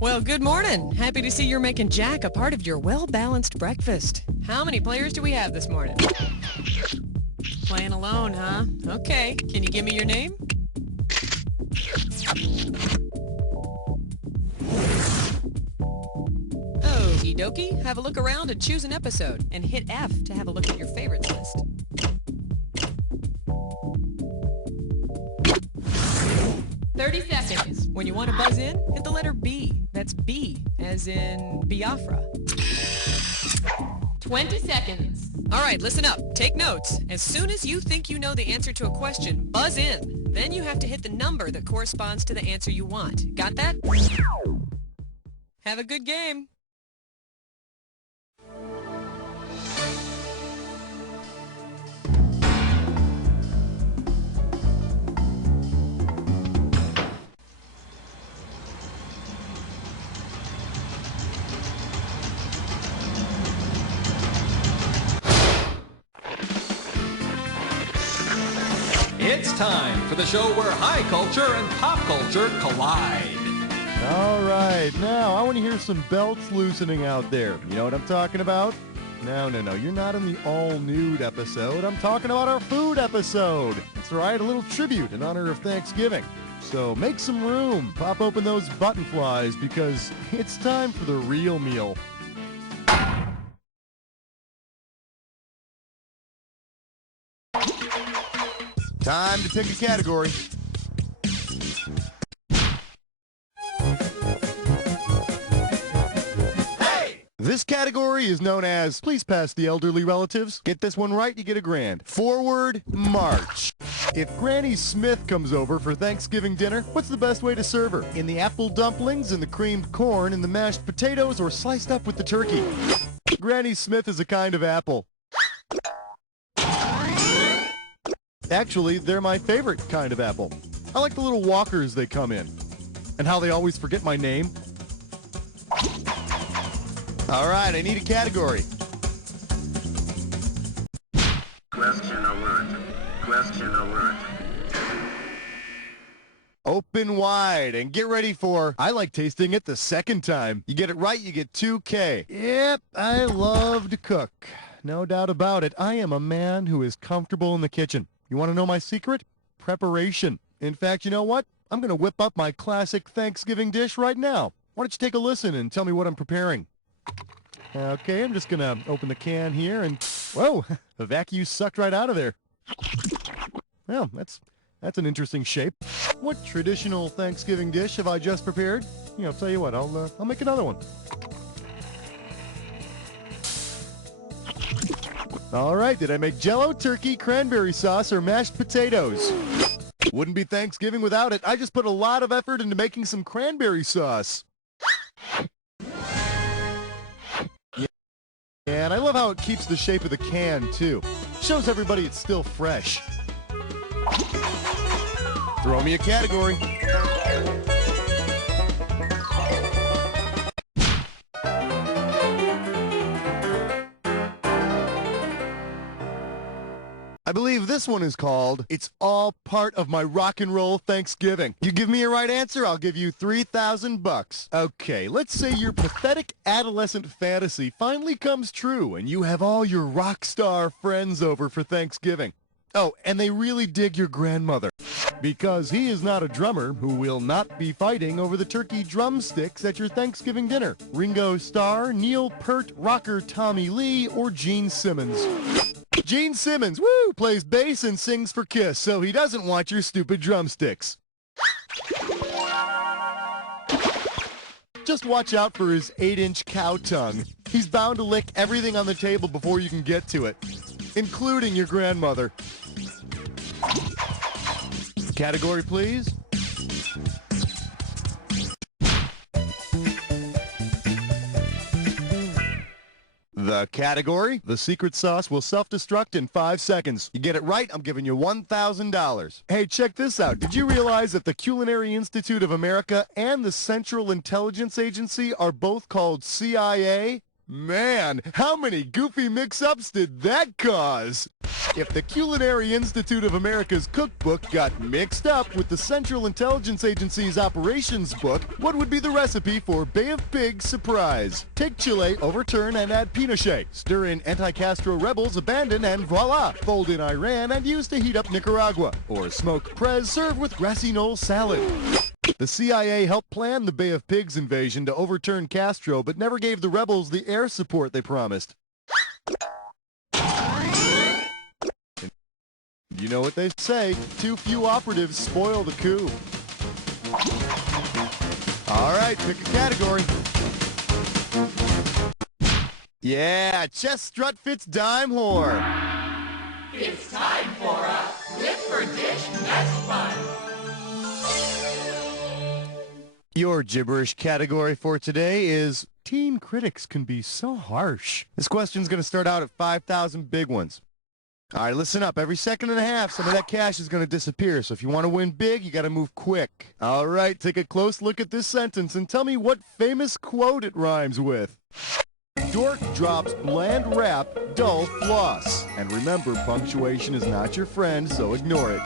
Well, good morning. Happy to see you're making Jack a part of your well-balanced breakfast. How many players do we have this morning? Playing alone, huh? Okay. Can you give me your name? Okie dokie. Have a look around and choose an episode. And hit F to have a look at your favorites list. $30 seconds. When you want to buzz in, hit the letter B. That's B, as in Biafra. 20 seconds. All right, listen up. Take notes. As soon as you think you know the answer to a question, buzz in. Then you have to hit the number that corresponds to the answer you want. Got that? Have a good game. It's time for the show where high culture and pop culture collide. All right, now I want to hear some belts loosening out there. You know what I'm talking about? No, you're not in the all-nude episode. I'm talking about our food episode. That's right, a little tribute in honor of Thanksgiving. So make some room, pop open those button flies, because it's time for the real meal. Time to pick a category. Hey! This category is known as Please Pass the Elderly Relatives. Get this one right, you get a grand. Forward march. If Granny Smith comes over for Thanksgiving dinner, what's the best way to serve her? In the apple dumplings, in the creamed corn, in the mashed potatoes, or sliced up with the turkey? Granny Smith is a kind of apple. Actually, they're my favorite kind of apple. I like the little walkers they come in. And how they always forget my name. All right, I need a category. Question alert. Question alert. Open wide and get ready for I like tasting it the second time. You get it right, you get 2K. Yep, I love to cook. No doubt about it. I am a man who is comfortable in the kitchen. You want to know my secret? Preparation. In fact, you know what? I'm going to whip up my classic Thanksgiving dish right now. Why don't you take a listen and tell me what I'm preparing? Okay, I'm just going to open the can here and... Whoa! The vacuum sucked right out of there. Well, that's an interesting shape. What traditional Thanksgiving dish have I just prepared? You know, tell you what, I'll make another one. All right, did I make Jell-O, turkey, cranberry sauce, or mashed potatoes? Wouldn't be Thanksgiving without it. I just put a lot of effort into making some cranberry sauce. Yeah, and I love how it keeps the shape of the can, too. Shows everybody it's still fresh. Throw me a category. I believe this one is called, It's All Part of My Rock and Roll Thanksgiving. You give me a right answer, I'll give you $3,000. Okay, let's say your pathetic adolescent fantasy finally comes true and you have all your rock star friends over for Thanksgiving. Oh, and they really dig your grandmother. Because he is not a drummer who will not be fighting over the turkey drumsticks at your Thanksgiving dinner. Ringo Starr, Neil Peart, rocker Tommy Lee, or Gene Simmons. Gene Simmons, woo, plays bass and sings for Kiss, so he doesn't want your stupid drumsticks. Just watch out for his 8-inch cow tongue. He's bound to lick everything on the table before you can get to it, including your grandmother. Category, please. The category, the secret sauce will self-destruct in 5 seconds. You get it right, I'm giving you $1,000. Hey, check this out. Did you realize that the Culinary Institute of America and the Central Intelligence Agency are both called CIA? Man, how many goofy mix-ups did that cause? If the Culinary Institute of America's cookbook got mixed up with the Central Intelligence Agency's operations book, what would be the recipe for Bay of Pigs surprise? Take Chile, overturn, and add Pinochet. Stir in anti-Castro rebels, abandon, and voila! Fold in Iran and use to heat up Nicaragua. Or smoke Prez, served with grassy knoll salad. The CIA helped plan the Bay of Pigs invasion to overturn Castro, but never gave the rebels the air support they promised. You know what they say, too few operatives spoil the coup. All right, pick a category. Yeah, chest strut fits dime whore. It's time for a Flip for Dish Mess Fun. Your gibberish category for today is teen critics can be so harsh. This question's going to start out at 5,000 big ones. All right, listen up. Every second and a half, some of that cash is going to disappear. So if you want to win big, you got to move quick. All right, take a close look at this sentence and tell me what famous quote it rhymes with. Dork drops bland rap, dull floss. And remember, punctuation is not your friend, so ignore it.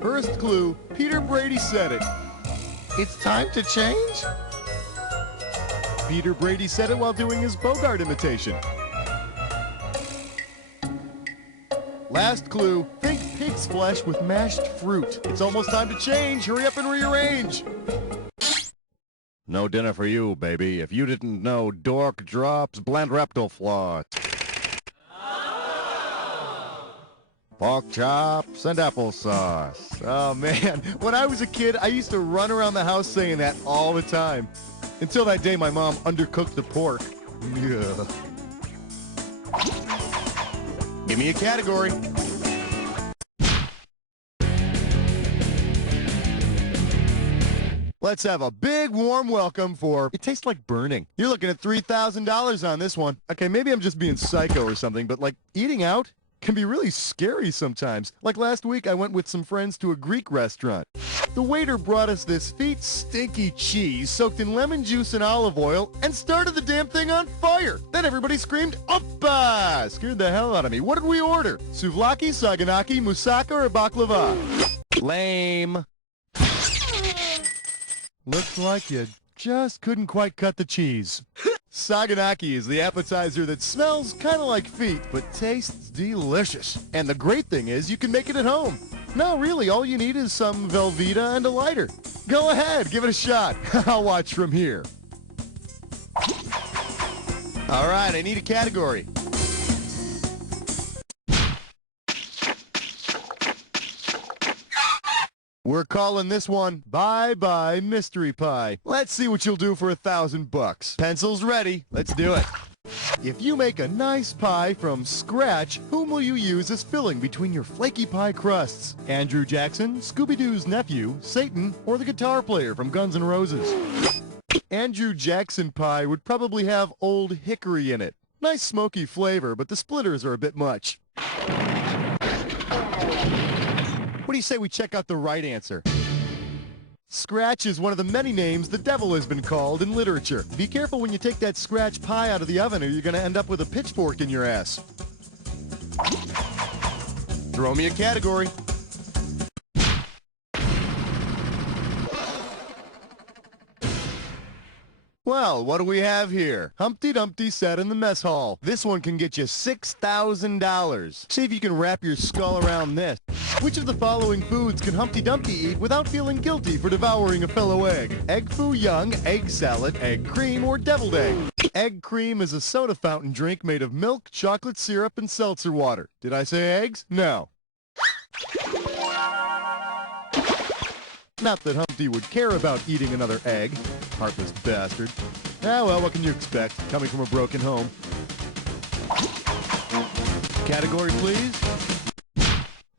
First clue, Peter Brady said it. It's time to change? Peter Brady said it while doing his Bogart imitation. Last clue, think pig's flesh with mashed fruit. It's almost time to change. Hurry up and rearrange. No dinner for you, baby. If you didn't know, dork drops bland reptile floss. Pork chops and applesauce. Oh, man. When I was a kid, I used to run around the house saying that all the time. Until that day my mom undercooked the pork. Ugh. Give me a category. Let's have a big warm welcome for It Tastes Like Burning. You're looking at $3,000 on this one. Okay, maybe I'm just being psycho or something, but like eating out can be really scary sometimes. Like last week, I went with some friends to a Greek restaurant. The waiter brought us this feet stinky cheese soaked in lemon juice and olive oil and started the damn thing on fire. Then everybody screamed, "Oppa!" Scared the hell out of me. What did we order? Souvlaki, saganaki, moussaka, or baklava? Lame. Looks like you just couldn't quite cut the cheese. Saganaki is the appetizer that smells kind of like feet, but tastes delicious. And the great thing is you can make it at home. No, really, all you need is some Velveeta and a lighter. Go ahead, give it a shot. I'll watch from here. All right, I need a category. We're calling this one Bye Bye Mystery Pie. Let's see what you'll do for $1,000. Pencils ready. Let's do it. If you make a nice pie from scratch, whom will you use as filling between your flaky pie crusts? Andrew Jackson, Scooby-Doo's nephew, Satan, or the guitar player from Guns N' Roses? Andrew Jackson pie would probably have Old Hickory in it. Nice smoky flavor, but the splitters are a bit much. What do you say we check out the right answer? Scratch is one of the many names the devil has been called in literature. Be careful when you take that scratch pie out of the oven or you're going to end up with a pitchfork in your ass. Throw me a category. Well, what do we have here? Humpty Dumpty sat in the mess hall. This one can get you $6,000. See if you can wrap your skull around this. Which of the following foods can Humpty Dumpty eat without feeling guilty for devouring a fellow egg? Egg foo young, egg salad, egg cream, or deviled egg? Egg cream is a soda fountain drink made of milk, chocolate syrup, and seltzer water. Did I say eggs? No. Not that Humpty would care about eating another egg. Heartless bastard. Ah, well, what can you expect, coming from a broken home? Category, please.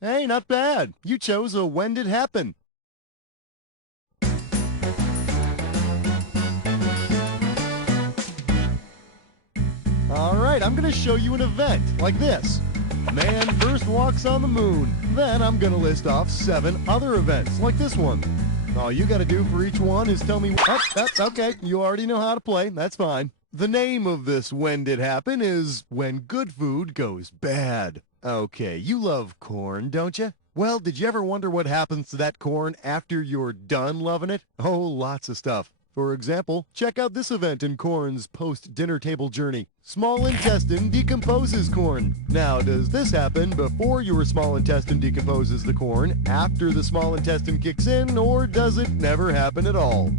Hey, not bad. You chose a When Did Happen. All right, I'm going to show you an event like this. Man first walks on the moon. Then I'm going to list off 7 other events like this one. All you gotta do for each one is tell me, oh, that's okay. You already know how to play. That's fine. The name of this When Did Happen is When Good Food Goes Bad. Okay, you love corn, don't you? Well, did you ever wonder what happens to that corn after you're done loving it? Oh, lots of stuff. For example, check out this event in corn's post-dinner table journey. Small intestine decomposes corn. Now, does this happen before your small intestine decomposes the corn, after the small intestine kicks in, or does it never happen at all?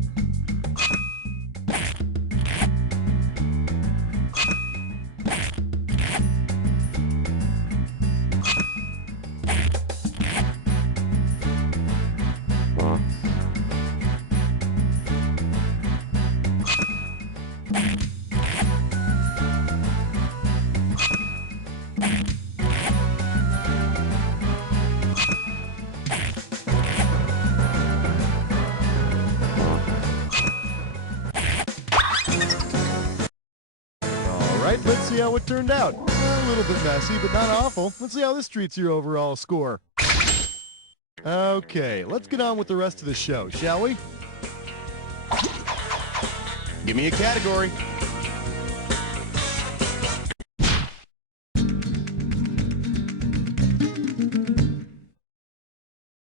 Alright, let's see how it turned out. A little bit messy, but not awful. Let's see how this treats your overall score. Okay, let's get on with the rest of the show, shall we? Give me a category.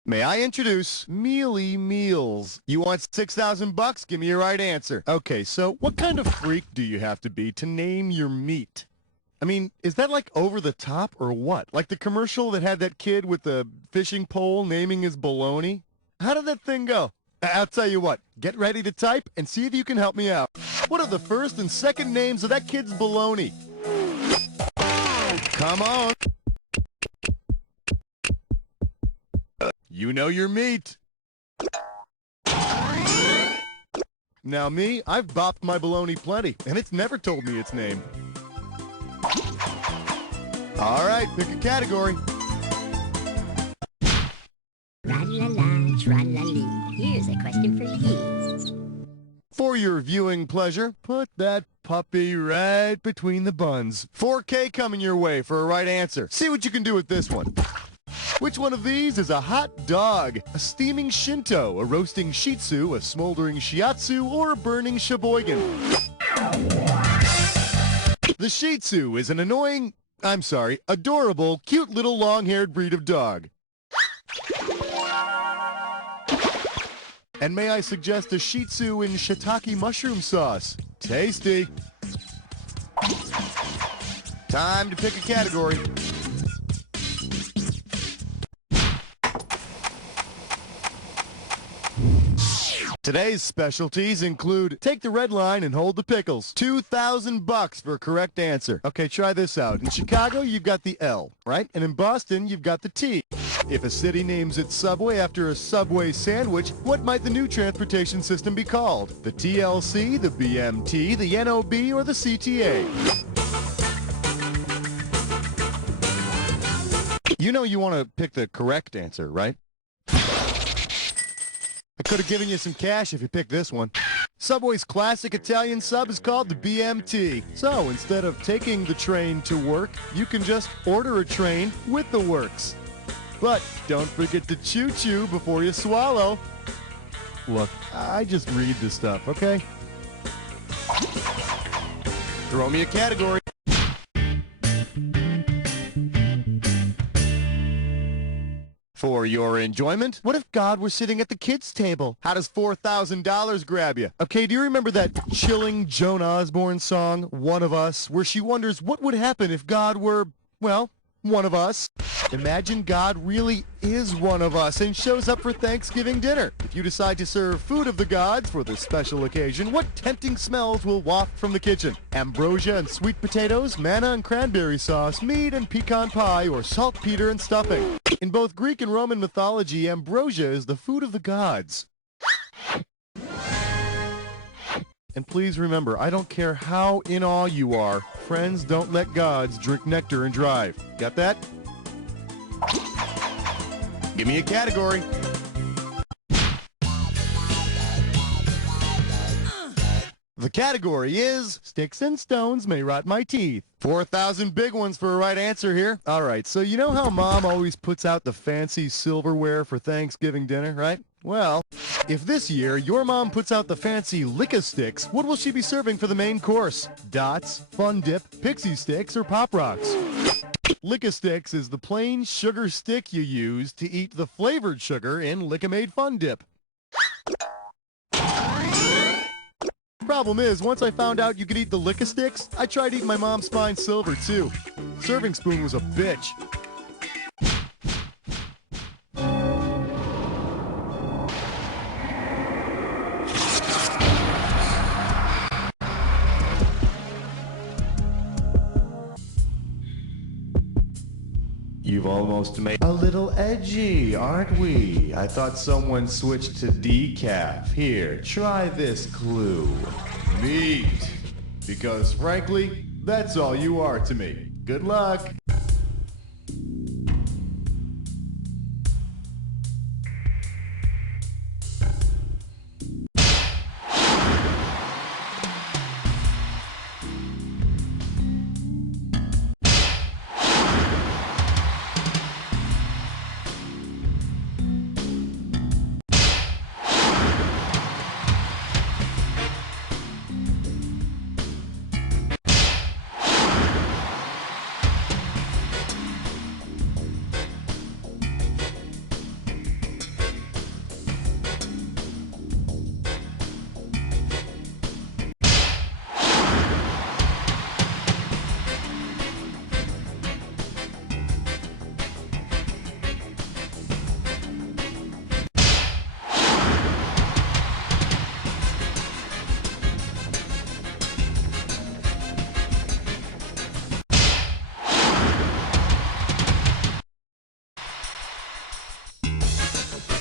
May I introduce Mealy Meals? You want $6,000? Give me your right answer. Okay, so what kind of freak do you have to be to name your meat? I mean, is that like over the top or what? Like the commercial that had that kid with the fishing pole naming his baloney? How did that thing go? I'll tell you what, get ready to type and see if you can help me out. What are the first and second names of that kid's baloney? Come on. You know your meat. Now me, I've bopped my baloney plenty, and it's never told me its name. All right, pick a category. Tra-la-la, tra-la-lee. Here's a question for you. For your viewing pleasure, put that puppy right between the buns. 4K coming your way for a right answer. See what you can do with this one. Which one of these is a hot dog, a steaming Shinto, a roasting Shih Tzu, a smoldering Shiatsu, or a burning Sheboygan? The Shih Tzu is an adorable, cute little long-haired breed of dog. And may I suggest a Shih Tzu in shiitake mushroom sauce? Tasty. Time to pick a category. Today's specialties include take the red line and hold the pickles. $2,000 for a correct answer. Okay, try this out. In Chicago, you've got the L, right? And in Boston, you've got the T. If a city names its subway after a Subway sandwich, what might the new transportation system be called? The TLC, the BMT, the NOB, or the CTA? You know you want to pick the correct answer, right? I could have given you some cash if you picked this one. Subway's classic Italian sub is called the BMT. So instead of taking the train to work, you can just order a train with the works. But don't forget to choo-choo before you swallow. Look, I just read this stuff, okay? Throw me a category. For your enjoyment, what if God were sitting at the kids' table? How does $4,000 grab you? Okay, do you remember that chilling Joan Osborne song, One of Us, where she wonders what would happen if God were, well, one of us? Imagine God really is one of us and shows up for Thanksgiving dinner. If you decide to serve food of the gods for this special occasion, what tempting smells will waft from the kitchen? Ambrosia and sweet potatoes, manna and cranberry sauce, meat and pecan pie, or saltpeter and stuffing. In both Greek and Roman mythology, ambrosia is the food of the gods. And please remember, I don't care how in awe you are, friends don't let gods drink nectar and drive. Got that? Give me a category. The category is Sticks and Stones May Rot My Teeth. 4,000 big ones for a right answer here. All right, so you know how Mom always puts out the fancy silverware for Thanksgiving dinner, right? Well, if this year your mom puts out the fancy Lick-a-Sticks, what will she be serving for the main course? Dots, Fun Dip, Pixie Sticks, or Pop Rocks? Lick-a-Sticks is the plain sugar stick you use to eat the flavored sugar in Lick-a-Made Fun Dip. Problem is, once I found out you could eat the Lick-a-Sticks, I tried eating my mom's fine silver too. Serving spoon was a bitch. You've almost made a little edgy, aren't we? I thought someone switched to decaf. Here, try this clue. Meat. Because frankly, that's all you are to me. Good luck.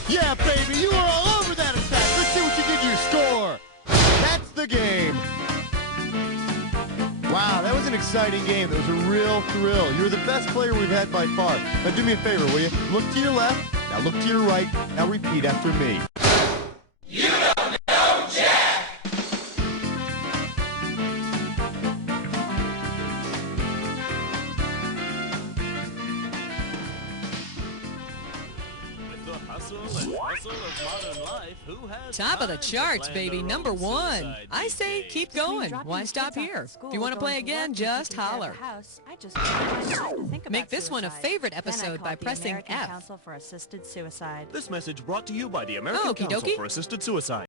Yeah, baby, you were all over that attack. Let's see what you did to your score. That's the game. Wow, that was an exciting game. That was a real thrill. You're the best player we've had by far. Now do me a favor, will you? Look to your left, now look to your right, now repeat after me. You don't know Jack! Top of the charts, baby. Number one. I say keep going. Why stop here? If you want to play again, just holler. Make this one a favorite episode by pressing F. Council for Assisted Suicide. This message brought to you by the American Okie Council dokie. for Assisted Suicide.